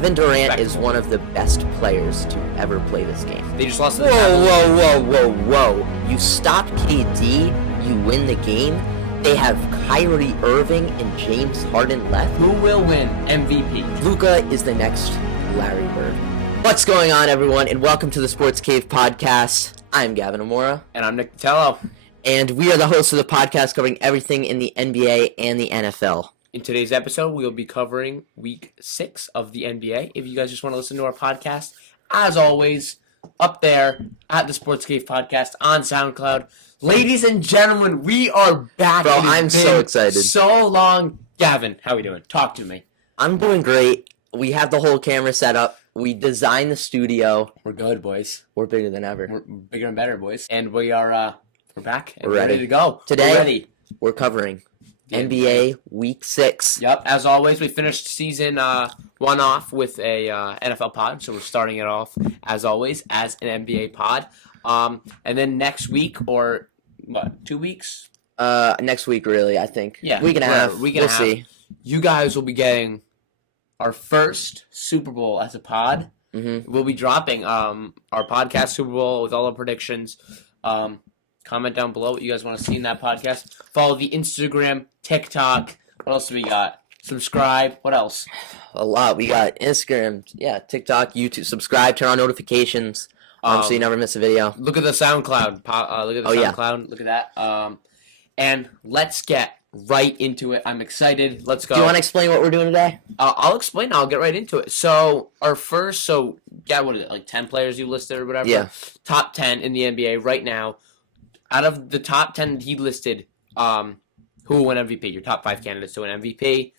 Kevin Durant is one of the best players to ever play this game. They just lost to Whoa, the Cavaliers. whoa. You stop KD, you win the game. They have Kyrie Irving and James Harden left. Who will win MVP? Luka is the next Larry Bird. What's going on, everyone, and welcome to the Sports Cave podcast. I'm Gavin Amora. And I'm Nick Tello. And we are the hosts of the podcast covering everything in the NBA and the NFL. In today's episode, we will be covering Week 6 of the NBA. If you guys just want to listen to our podcast, as always, up there at the Sports Cave podcast on SoundCloud. Ladies and gentlemen, we are back. Bro, I'm so excited. So long. Gavin, how are we doing? Talk to me. I'm doing great. We have the whole camera set up. We designed the studio. We're good, boys. We're bigger than ever. We're bigger and better, boys. And we are we're back and We're ready to go. Today, we're ready. We're covering NBA Week 6. Yep, as always, we finished season 1 off with a NFL pod, so we're starting it off, as always, as an NBA pod. And then next week, or, 2 weeks? Next week, really, I think. Yeah. Week and a half. We'll see. You guys will be getting our first Super Bowl as a pod. Mm-hmm. We'll be dropping our podcast Super Bowl with all the predictions. Comment down below what you guys want to see in that podcast. Follow the Instagram, TikTok. What else do we got? Subscribe. What else? A lot. We got Instagram, TikTok, YouTube. Subscribe, turn on notifications, so you never miss a video. Look at the SoundCloud. SoundCloud. Look at that. And let's get right into it. I'm excited. Let's go. Do you want to explain what we're doing today? I'll explain. I'll get right into it. So our first, what is it? Like 10 players you listed or whatever? Yeah. Top 10 in the NBA right now. Out of the top 10 he listed, who will win MVP? Your top 5 candidates to win MVP.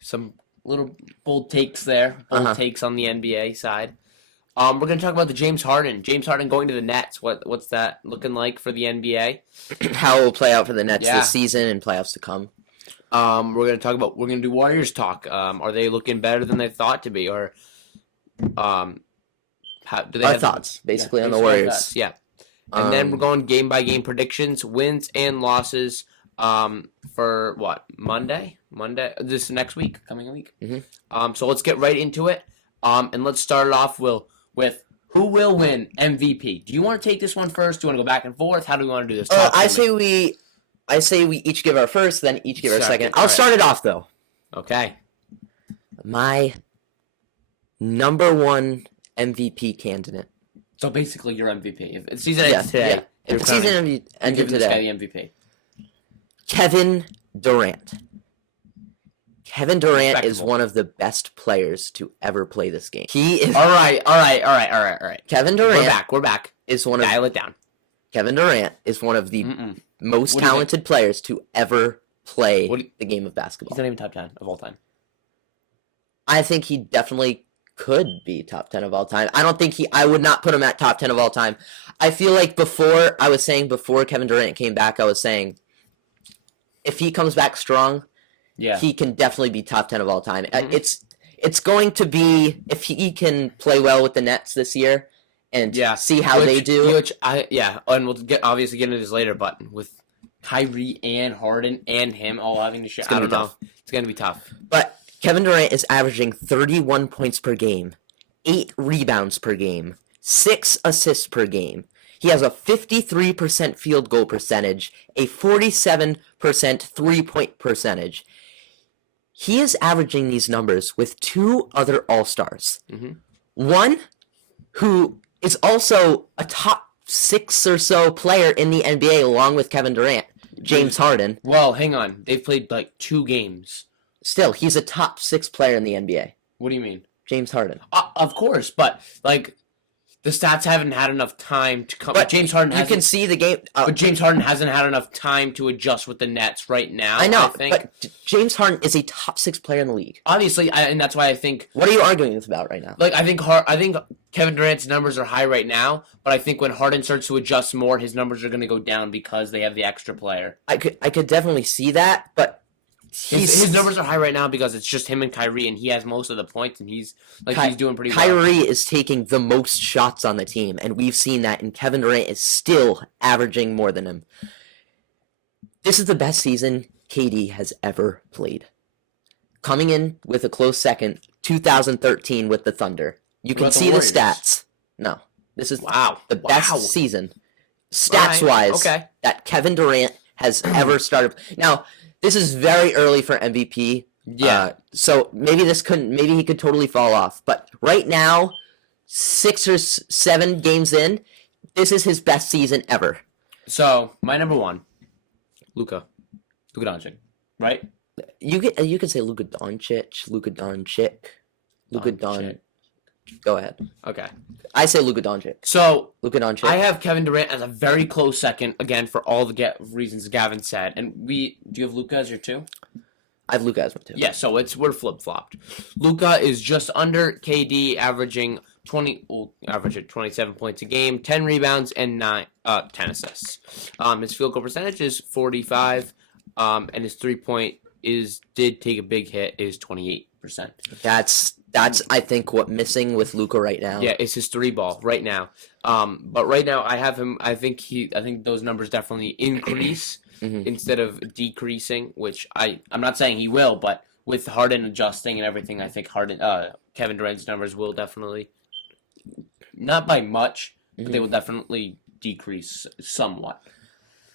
Some little bold takes there. Bold takes on the NBA side. We're going to talk about the James Harden. James Harden going to the Nets. What's that looking like for the NBA? How it will play out for the Nets this season and playoffs to come. We're going to do Warriors talk. Are they looking better than they thought to be? Or do they have thoughts, basically, on the Warriors. Yeah. And then we're going game-by-game predictions, wins and losses for, Monday? This next week, coming week. Mm-hmm. So let's get right into it. And let's start it off with who will win MVP. Do you want to take this one first? Do you want to go back and forth? How do we want to do this? I say we each give our first, then each give our second. I'll start it off, though. Okay. My number one MVP candidate. So basically, your MVP. If season ends today. Yeah. If the season ended today. This guy the MVP. Kevin Durant. Kevin Durant is one of the best players to ever play this game. He is. All right. Kevin Durant. We're back. Is one of. Dial it down. Kevin Durant is one of the most talented players to ever play the game of basketball. He's not even top 10 of all time. I think he definitely could be top 10 of all time. I would not put him at top 10 of all time. I feel like before Kevin Durant came back, I was saying if he comes back strong, he can definitely be top 10 of all time. It's going to be if he can play well with the Nets this year and see how they do. And we'll obviously get into this later, but with Kyrie and Harden and him all having to share, I don't know. It's going to be tough. But Kevin Durant is averaging 31 points per game, 8 rebounds per game, 6 assists per game. He has a 53% field goal percentage, a 47% three-point percentage. He is averaging these numbers with 2 other All-Stars. Mm-hmm. One who is also a top 6 or so player in the NBA along with Kevin Durant, James Harden. Well, hang on. They've played 2 games. Still, he's a top 6 player in the NBA. What do you mean? James Harden. Of course, but the stats haven't had enough time to come. But James Harden, you can see the game. But James Harden hasn't had enough time to adjust with the Nets right now. I know, I think. But James Harden is a top 6 player in the league. Obviously, and that's why I think. What are you arguing about right now? I think Kevin Durant's numbers are high right now, but I think when Harden starts to adjust more, his numbers are going to go down because they have the extra player. I could definitely see that, but. His numbers are high right now because it's just him and Kyrie, and he has most of the points, and he's doing pretty well. Kyrie is taking the most shots on the team, and we've seen that, and Kevin Durant is still averaging more than him. This is the best season KD has ever played. coming in with a close second, 2013 with the Thunder. You can about the see the Warriors? stats. No, this is Wow. the best season, stats All right, wise, okay. that Kevin Durant has ever started. Now, this is very early for MVP. Yeah. So maybe he could totally fall off. But right now, 6 or 7 games in, this is his best season ever. So my number 1, Luka Doncic, right? You could say Luka Doncic, Luka Doncic, Luka Don. Go ahead. Okay. I say Luka Doncic. So Luka Doncic. I have Kevin Durant as a very close second, again, for all the reasons Gavin said. And do you have Luka as your 2? I have Luka as my 2. Yeah, so we're flip-flopped. Luka is just under KD, averaging 27 points a game, 10 rebounds, and 10 assists. His field goal percentage is 45, and his 3-point did take a big hit, is 28%. That's I think what missing with Luka right now. Yeah, it's his 3 ball right now. But right now I have him. I think those numbers definitely increase instead of decreasing. Which I'm not saying he will, but with Harden adjusting and everything, I think Kevin Durant's numbers will definitely, not by much, but they will definitely decrease somewhat.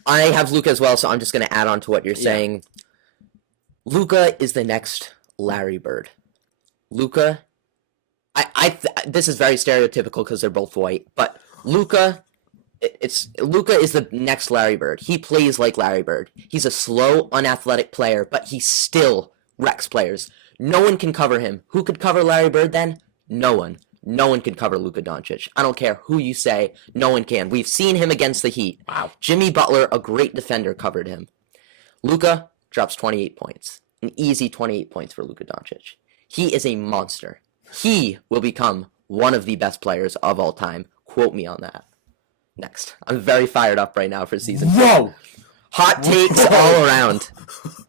I have Luka as well, so I'm just going to add on to what you're saying. Luka is the next Larry Bird. Luka, this is very stereotypical because they're both white, but Luka is the next Larry Bird. He plays like Larry Bird. He's a slow, unathletic player, but he still wrecks players. No one can cover him. Who could cover Larry Bird then? No one. No one can cover Luka Doncic. I don't care who you say. No one can. We've seen him against the Heat. Wow. Jimmy Butler, a great defender, covered him. Luka drops 28 points. An easy 28 points for Luka Doncic. He is a monster. He will become one of the best players of all time. Quote me on that. Next. I'm very fired up right now for season 4. Whoa! Hot takes all around.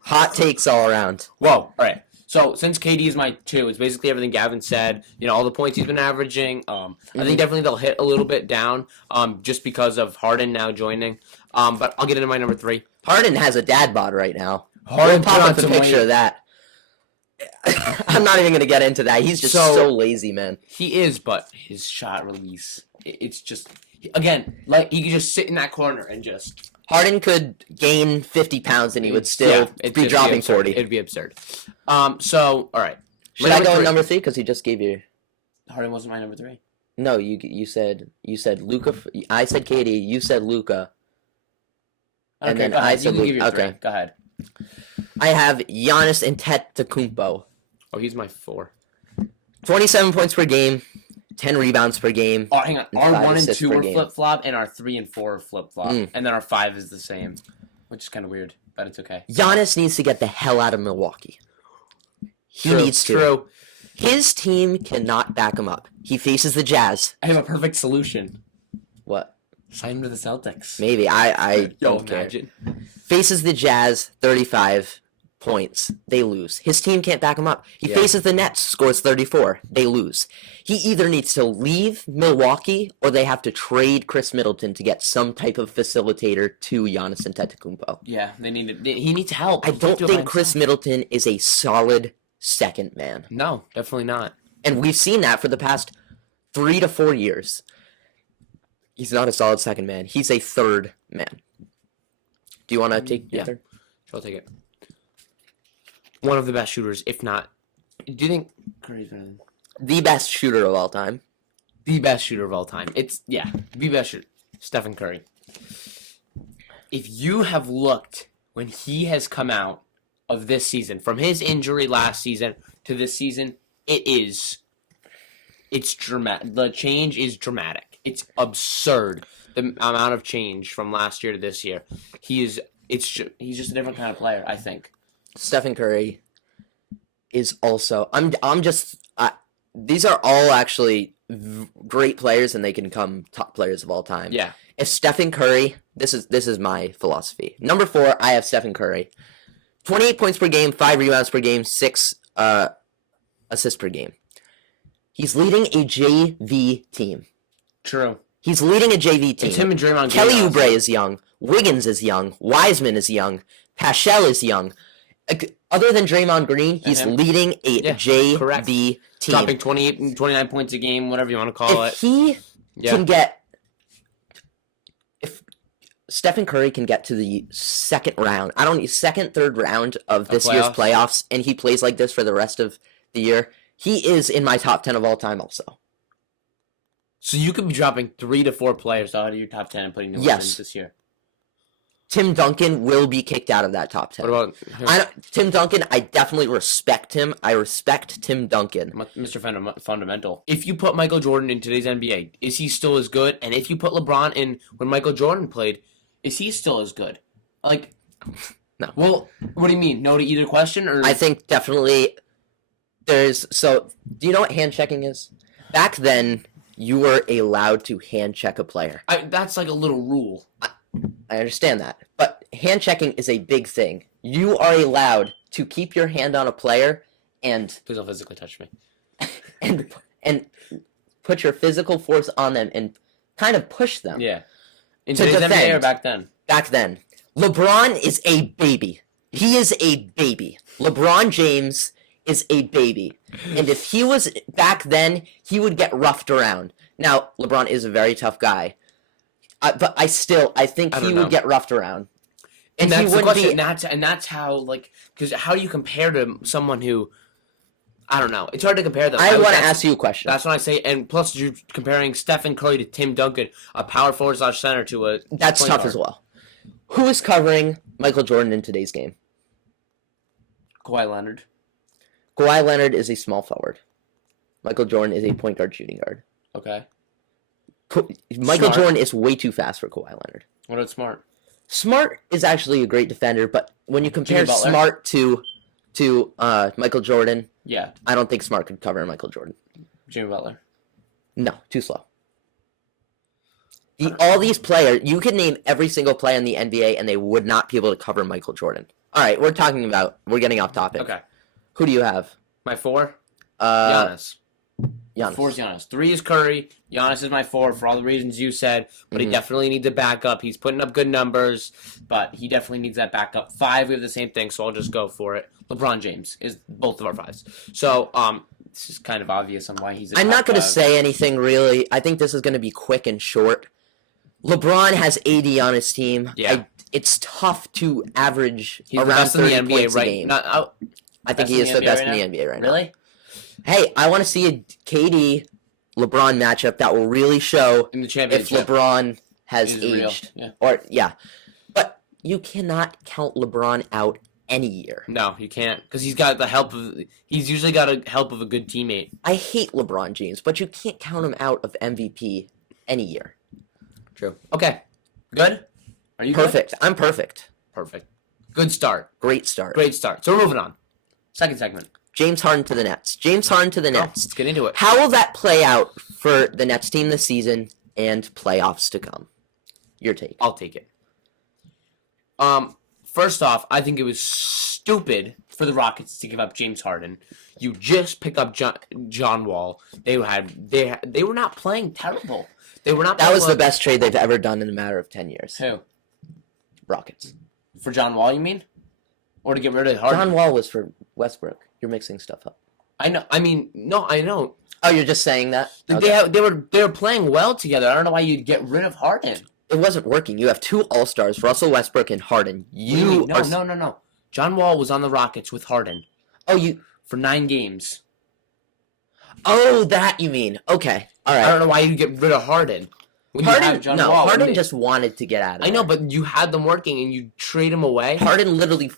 Hot takes all around. Whoa! All right. So since KD is my 2, it's basically everything Gavin said. All the points he's been averaging. I think definitely they'll hit a little bit down, just because of Harden now joining. But I'll get into my number 3. Harden has a dad bod right now. Harden We'll pop up a picture of that. I'm not even going to get into that. He's just so lazy, man. He is, but his shot release, it's just, again, like he could just sit in that corner and just. Harden could gain 50 pounds and he would still be dropping 40. It'd be absurd. So, all right. Should I go in number 3? Because he just gave you. Harden wasn't my number 3. No, you said Luka. I said KD. You said Luka. Okay, and then go ahead. I said Luka. Okay, go ahead. I have Giannis Antetokounmpo. Oh, he's my 4. 27 points per game, 10 rebounds per game. Oh, hang on. Our 1 and 2 are game. flip-flop, and our 3 and 4 are flip-flop. And then our 5 is the same, which is kind of weird, but it's okay. Giannis needs to get the hell out of Milwaukee. He needs to. True. His team cannot back him up. He faces the Jazz. I have a perfect solution. What? Sign him to the Celtics. Maybe. I don't imagine. care. Faces the Jazz, 35 points. They lose. His team can't back him up. He faces the Nets, scores 34. They lose. He either needs to leave Milwaukee or they have to trade Chris Middleton to get some type of facilitator to Giannis Antetokounmpo. Yeah, he needs help. I don't think Chris Middleton is a solid second man. No, definitely not. And we've seen that for the past 3 to 4 years. He's not a solid second man. He's a third man. Do you want to take your third? I'll take it. One of the best shooters, if not. Do you think Curry's better than The best shooter of all time. the best shooter of all time? The best shooter. Stephen Curry. If you have looked when he has come out of this season, from his injury last season to this season, it's dramatic. The change is dramatic. It's absurd, the amount of change from last year to this year. He's just a different kind of player, I think. Stephen Curry is also. These are all actually great players, and they can become top players of all time. Yeah. If Stephen Curry, this is my philosophy. Number 4, I have Stephen Curry. 28 points per game, 5 rebounds per game, 6 assists per game. He's leading a JV team. True. He's leading a JV team. It's him and Draymond. Kelly Oubre is young. Wiggins is young. Wiseman is young. Paschal is young. Other than Draymond Green, he's leading a JV correct. team. Dropping 28 and 29 points a game, whatever you want to call it. If he can get... If Stephen Curry can get to the second round, second, third round of this year's playoffs, and he plays like this for the rest of the year, he is in my top 10 of all time also. So you could be dropping 3 to 4 players out of your top 10 and putting them in this year. Tim Duncan will be kicked out of that top 10. What about Tim Duncan? I definitely respect him. I respect Tim Duncan. Mr. Fundamental. If you put Michael Jordan in today's NBA, is he still as good? And if you put LeBron in when Michael Jordan played, is he still as good? Like, no. Well, what do you mean? No to either question? Or I think definitely there's... So, do you know what hand checking is? Back then, you were allowed to hand check a player. That's like a little rule. I understand that. But hand checking is a big thing. You are allowed to keep your hand on a player and... Please don't physically touch me. and put your physical force on them and kind of push them. Yeah. In today's NBA or back then? Back then. LeBron is a baby. He is a baby. LeBron James is a baby. And if he was back then, he would get roughed around. Now, LeBron is a very tough guy. But I think he would get roughed around. And that's the question. And that's how, like, because how do you compare to someone who, I don't know. It's hard to compare them. I want to ask you a question. That's what I say. And plus, you're comparing Stephen Curry to Tim Duncan, a power forward / center, to a That's tough as well. Who is covering Michael Jordan in today's game? Kawhi Leonard. Kawhi Leonard is a small forward. Michael Jordan is a point guard shooting guard. Okay. Michael Jordan is way too fast for Kawhi Leonard. What about Smart? Smart is actually a great defender, but when you compare Smart to Michael Jordan, yeah, I don't think Smart could cover Michael Jordan. Jimmy Butler? No, too slow. All these players, you could name every single player in the NBA, and they would not be able to cover Michael Jordan. All right, we're getting off topic. Okay. Who do you have? My 4? Giannis. Giannis. 4 is Giannis. 3 is Curry. Giannis is my 4 for all the reasons you said, but he definitely needs a backup. He's putting up good numbers, but he definitely needs that backup. 5, we have the same thing, so I'll just go for it. LeBron James is both of our 5s. So, this is kind of obvious on why he's I'm not going to say anything, really. I think this is going to be quick and short. LeBron has AD on his team. Yeah. It's tough to average he's around 30 in the NBA, points a game. I think he is the best in the NBA right now. Really? Hey, I want to see a KD LeBron matchup that will really show in the if LeBron has aged. Yeah. But you cannot count LeBron out any year. No, you can't, because he's got the help of. He's usually got a help of a good teammate. I hate LeBron James, but you can't count him out of MVP any year. True. Okay. Good? Are you perfect? Good? I'm perfect. Perfect. Good start. Great start. Great start. So we're moving on. Second segment. James Harden to the Nets. James Harden to the Nets. Let's get into it. How will that play out for the Nets team this season and playoffs to come? Your take. I'll take it. First off, I think it was stupid for the Rockets to give up James Harden. You just pick up John Wall. They were not playing terrible. They were not. That was the best trade they've ever done in a matter of 10 years. Who? Rockets. For John Wall, you mean? Or to get rid of Harden? John Wall was for Westbrook. You're mixing stuff up. I know. I mean, no, I know. Oh, you're just saying that? Okay. They were playing well together. I don't know why you'd get rid of Harden. It wasn't working. You have 2 All-Stars, Russell Westbrook and Harden. No. John Wall was on the Rockets with Harden. Oh, for 9 games. Oh, that you mean. Okay. All right. I don't know why you'd get rid of Harden. Harden just wanted to get out of there. I know, but you had them working and you trade him away. Harden literally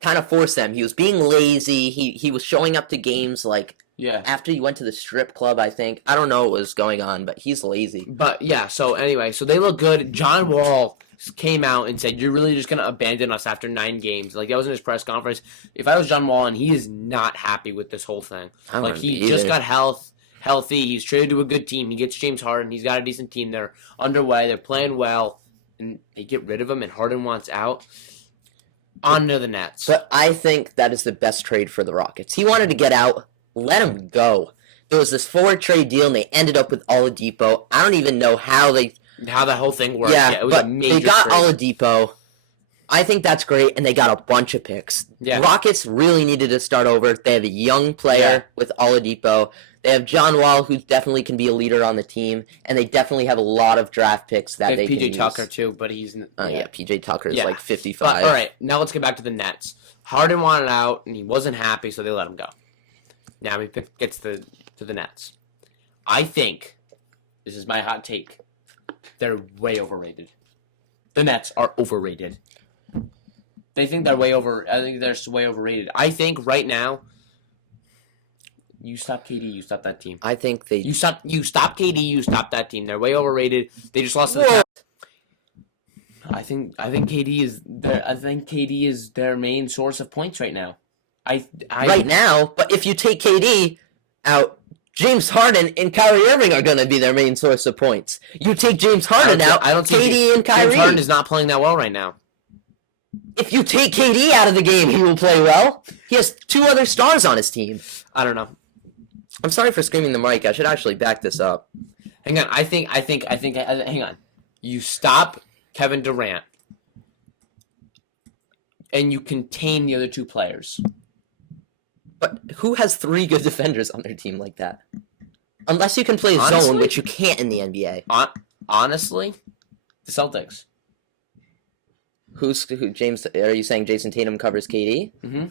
kind of forced them. He was being lazy. He was showing up to games after he went to the strip club, I think. I don't know what was going on, but he's lazy. But yeah, so anyway, so they look good. John Wall came out and said, "You're really just going to abandon us after 9 games." Like, that was in his press conference. If I was John Wall, and he is not happy with this whole thing. Like, he just got healthy. He's traded to a good team. He gets James Harden. He's got a decent team. They're underway. They're playing well. And they get rid of him, and Harden wants out. On to the Nets. But I think that is the best trade for the Rockets. He wanted to get out. Let him go. There was this 4-trade deal, and they ended up with Oladipo. I don't even know how that whole thing worked. Yeah, it was but a major they got trade. Oladipo. I think that's great, and they got a bunch of picks. Yeah. Rockets really needed to start over. They have a young player with Oladipo. They have John Wall, who definitely can be a leader on the team, and they definitely have a lot of draft picks that they can PJ use. Tucker too, but he's PJ Tucker is like 55. But, all right, now let's get back to the Nets. Harden wanted out, and he wasn't happy, so they let him go. Now he gets to the Nets. I think, this is my hot take, they're way overrated. The Nets are overrated. They think they're way over. I think they're way overrated. I think right now, you stop KD, you stop that team. I think they. You stop KD, you stop that team. They're way overrated. They just lost to the Cavs. I think KD is their. I think KD is their main source of points right now. Right now, but if you take KD out, James Harden and Kyrie Irving are going to be their main source of points. You take James Harden out, I don't KD and Kyrie. James Harden is not playing that well right now. If you take KD out of the game, he will play well. He has 2 other stars on his team. I don't know. I'm sorry for screaming the mic. I should actually back this up. Hang on. I think. Hang on. You stop Kevin Durant, and you contain the other 2 players. But who has 3 good defenders on their team like that? Unless you can play zone, which you can't in the NBA. Honestly, the Celtics. Who? James? Are you saying Jason Tatum covers KD? Mm-hmm.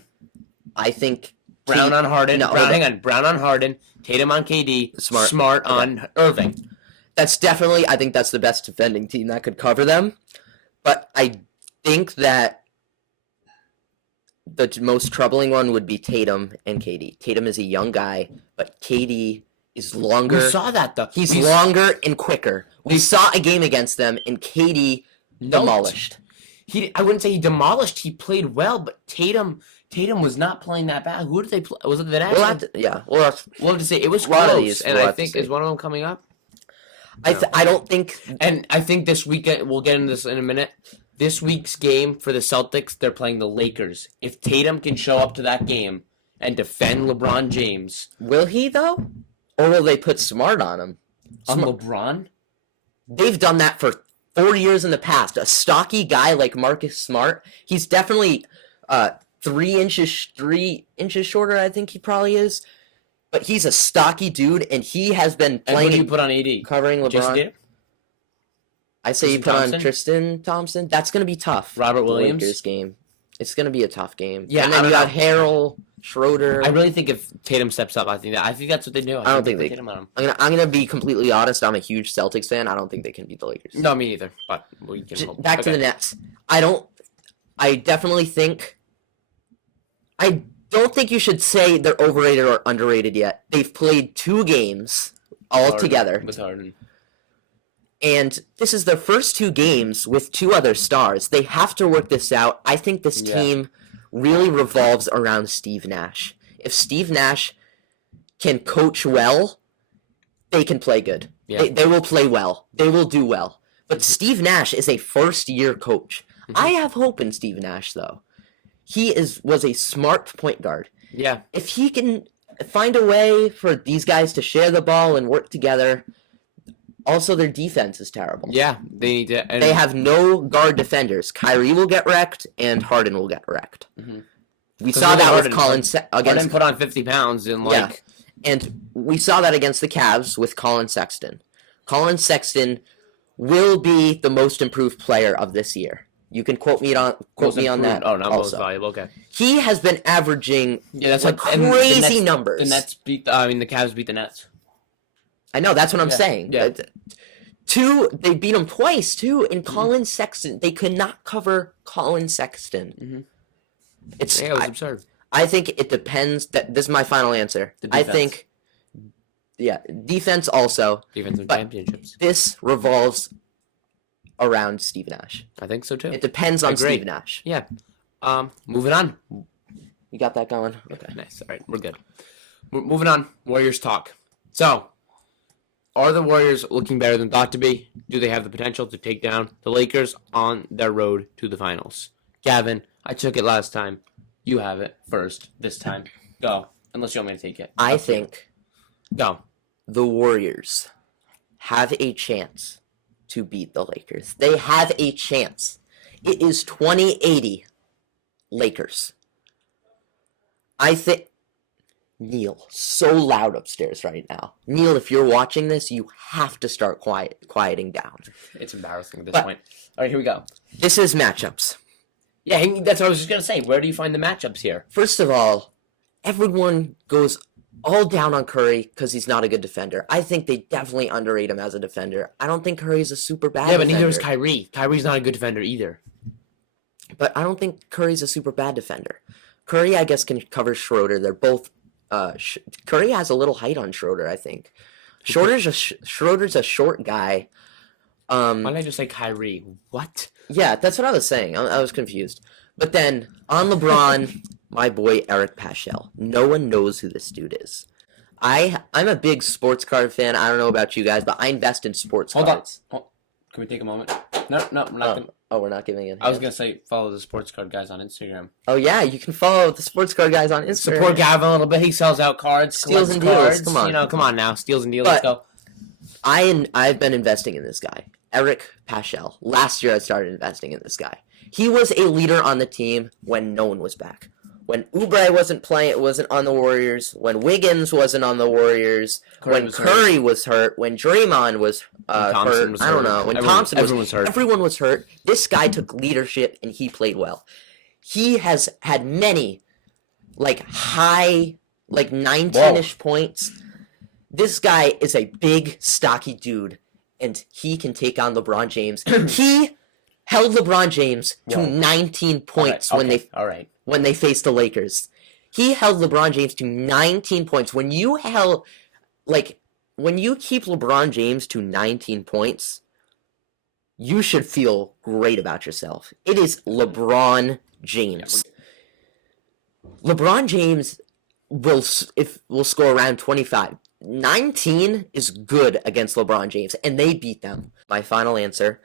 I think Brown on Harden. No, hang on. Brown on Harden. Tatum on KD. Smart on Irving. That's definitely. I think that's the best defending team that could cover them. But I think that the most troubling one would be Tatum and KD. Tatum is a young guy, but KD is longer. We saw that though. He's longer and quicker. We saw a game against them, and KD demolished. I wouldn't say he demolished. He played well, but Tatum was not playing that bad. Who did they play? Was it the Nets? We'll have to say it was close, and I think is one of them coming up. I don't think, and I think this weekend we'll get into this in a minute. This week's game for the Celtics, they're playing the Lakers. If Tatum can show up to that game and defend LeBron James, will he though, or will they put Smart on him? On LeBron? They've done that for 4 years in the past. A stocky guy like Marcus Smart, he's definitely 3 inches shorter. I think he probably is, but he's a stocky dude, and he has been playing. And who do you put on AD? Covering LeBron. I say you put on Tristan Thompson. That's going to be tough. Robert Williams. Lakers game. It's going to be a tough game. Yeah, and then you got Harrell, Schroeder. I really think if Tatum steps up, I think that's what they do. I don't think they. I'm gonna be completely honest. I'm a huge Celtics fan. I don't think they can beat the Lakers. No, me either. But we can hope. Back to the Nets. I definitely think. I don't think you should say they're overrated or underrated yet. They've played 2 games together. With Harden. And this is their first 2 games with 2 other stars. They have to work this out. I think this team really revolves around Steve Nash. If Steve Nash can coach well, they can play good. Yeah. They will play well. They will do well. But Steve Nash is a first-year coach. Mm-hmm. I have hope in Steve Nash, though. He was a smart point guard. Yeah. If he can find a way for these guys to share the ball and work together. Also, their defense is terrible. Yeah, they need to. They have no guard defenders. Kyrie will get wrecked, and Harden will get wrecked. Mm-hmm. We saw that with Colin against. Harden put on 50 pounds and and we saw that against the Cavs with Colin Sexton. Colin Sexton will be the most improved player of this year. You can quote me on that. Oh, not most valuable. Okay. He has been averaging crazy numbers. The Nets the Cavs beat the Nets. I know, that's what I'm saying. Yeah. They beat him twice, too, in Colin Sexton. They could not cover Colin Sexton. Mm-hmm. It was absurd. I think it depends. This is my final answer. I think, defense also. Defensive championships. This revolves around Steve Nash. I think so, too. It depends on Steve Nash. Yeah. Moving on. You got that going? Okay. Nice. All right, we're good. Moving on. Warriors talk. So, are the Warriors looking better than thought to be? Do they have the potential to take down the Lakers on their road to the finals? Gavin, I took it last time. You have it first this time. Go. Unless you want me to take it. I think Go. The Warriors have a chance to beat the Lakers. They have a chance. It is 2080 Lakers. I think Neil, so loud upstairs right now. Neil, if you're watching this, you have to start quieting down. It's embarrassing at this point. All right, here we go. This is matchups. Yeah, that's what I was just going to say. Where do you find the matchups here? First of all, everyone goes all down on Curry because he's not a good defender. I think they definitely underrate him as a defender. I don't think Curry's a super bad defender. Yeah, but neither is Kyrie. Kyrie's not a good defender either. But I don't think Curry's a super bad defender. Curry, I guess, can cover Schroeder. They're both... Curry has a little height on Schroeder, I think. Schroeder's a short guy. Why did I just say Kyrie? What? Yeah, that's what I was saying. I was confused. But then, on LeBron, my boy Eric Paschall. No one knows who this dude is. I'm a big sports card fan. I don't know about you guys, but I invest in sports cards. Hold on. Can we take a moment? No, we're not going to. Oh, we're not giving it. I was going to say follow the sports card guys on Instagram. Oh, yeah, you can follow the sports card guys on Instagram. Support Gavin a little bit. He sells out cards. Steals and cards. deals. Come on. Come on now. Steals and deals. But Let's go. I've been investing in this guy, Eric Paschall. Last year I started investing in this guy. He was a leader on the team when no one was back. When Oubre wasn't on the Warriors, when Wiggins wasn't on the Warriors, when Curry was hurt, when Draymond was hurt, I don't know, when Thompson was hurt. Everyone was hurt. This guy took leadership and he played well. He has had many, high, 19-ish points. This guy is a big, stocky dude, and he can take on LeBron James. He held LeBron James to 19 points when they faced the Lakers. He held LeBron James to 19 points. When you keep LeBron James to 19 points, you should feel great about yourself. It is LeBron James. LeBron James will score around 25. 19 is good against LeBron James, and they beat them. My final answer.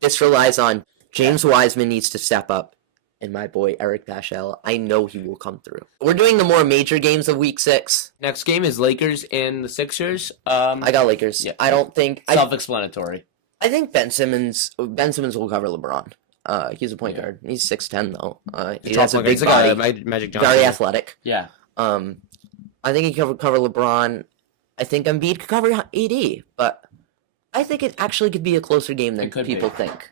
This relies on James Wiseman needs to step up, and my boy Eric Paschall. I know he will come through. We're doing the more major games of Week 6. Next game is Lakers and the Sixers. I got Lakers. Yeah. I don't think self-explanatory. I think Ben Simmons will cover LeBron. He's a point guard. He's 6'10", though. He has a big body. Magic Johnson. Very athletic. Yeah. I think he could cover LeBron. I think Embiid could cover AD, but I think it actually could be a closer game than people think.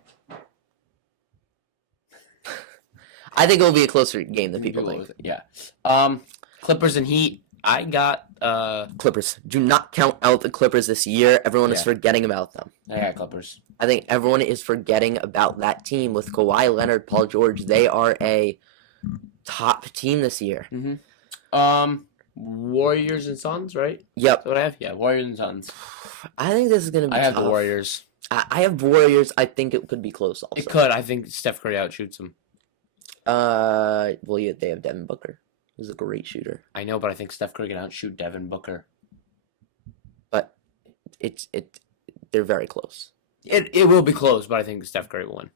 I think it will be a closer game than people think. Yeah. Clippers and Heat. I got Clippers. Do not count out the Clippers this year. Everyone is forgetting about them. I got Clippers. I think everyone is forgetting about that team with Kawhi Leonard, Paul George. They are a top team this year. Mm-hmm. Warriors and Suns, right? Yep. That's what I have? Yeah, Warriors and Suns. I think this is going to be tough. I have the Warriors. I have Warriors. I think it could be close also. It could. I think Steph Curry outshoots them. They have Devin Booker. He's a great shooter. I know, but I think Steph Curry can outshoot Devin Booker. But they're very close. It will be close, but I think Steph Curry will win.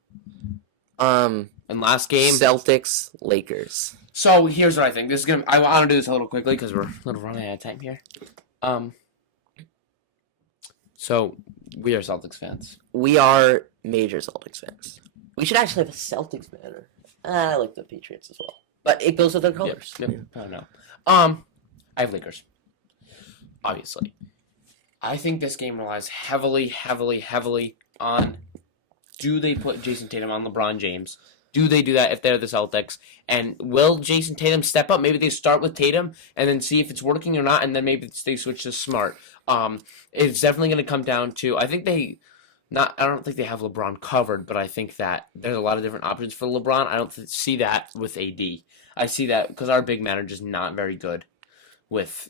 And last game, Celtics, Lakers. So here's what I think. I want to do this a little quickly because we're a little running out of time here. So we are Celtics fans. We are major Celtics fans. We should actually have a Celtics banner. I like the Patriots as well, but it goes with their colors. Yep. I don't know. I have Lakers. Obviously, I think this game relies heavily on. Do they put Jason Tatum on LeBron James? Do they do that if they're the Celtics? And will Jason Tatum step up? Maybe they start with Tatum and then see if it's working or not, and then maybe they switch to Smart. It's definitely going to come down to. I don't think they have LeBron covered, but I think that there's a lot of different options for LeBron. I don't see that with AD. I see that because our big men are just not very good with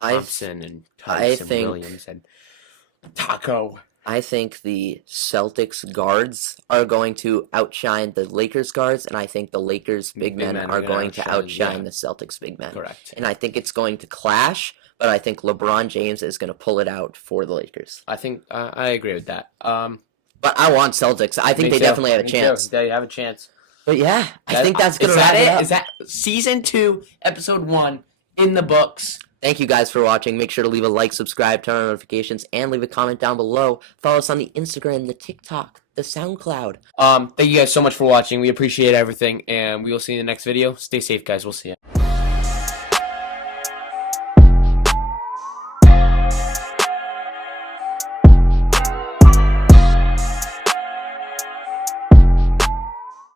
Thompson and Tice and Williams and Taco. I think the Celtics guards are going to outshine the Lakers guards, and I think the Lakers big men are going to outshine the Celtics big men. Correct. And I think it's going to clash, but I think LeBron James is going to pull it out for the Lakers. I think I agree with that. But I want Celtics. I think they definitely have a chance. They have a chance. But yeah, I think that's going to wrap it up. Is that season 2, episode 1 in the books? Thank you guys for watching. Make sure to leave a like, subscribe, turn on notifications, and leave a comment down below. Follow us on the Instagram, the TikTok, the SoundCloud. Thank you guys so much for watching. We appreciate everything, and we will see you in the next video. Stay safe, guys. We'll see you.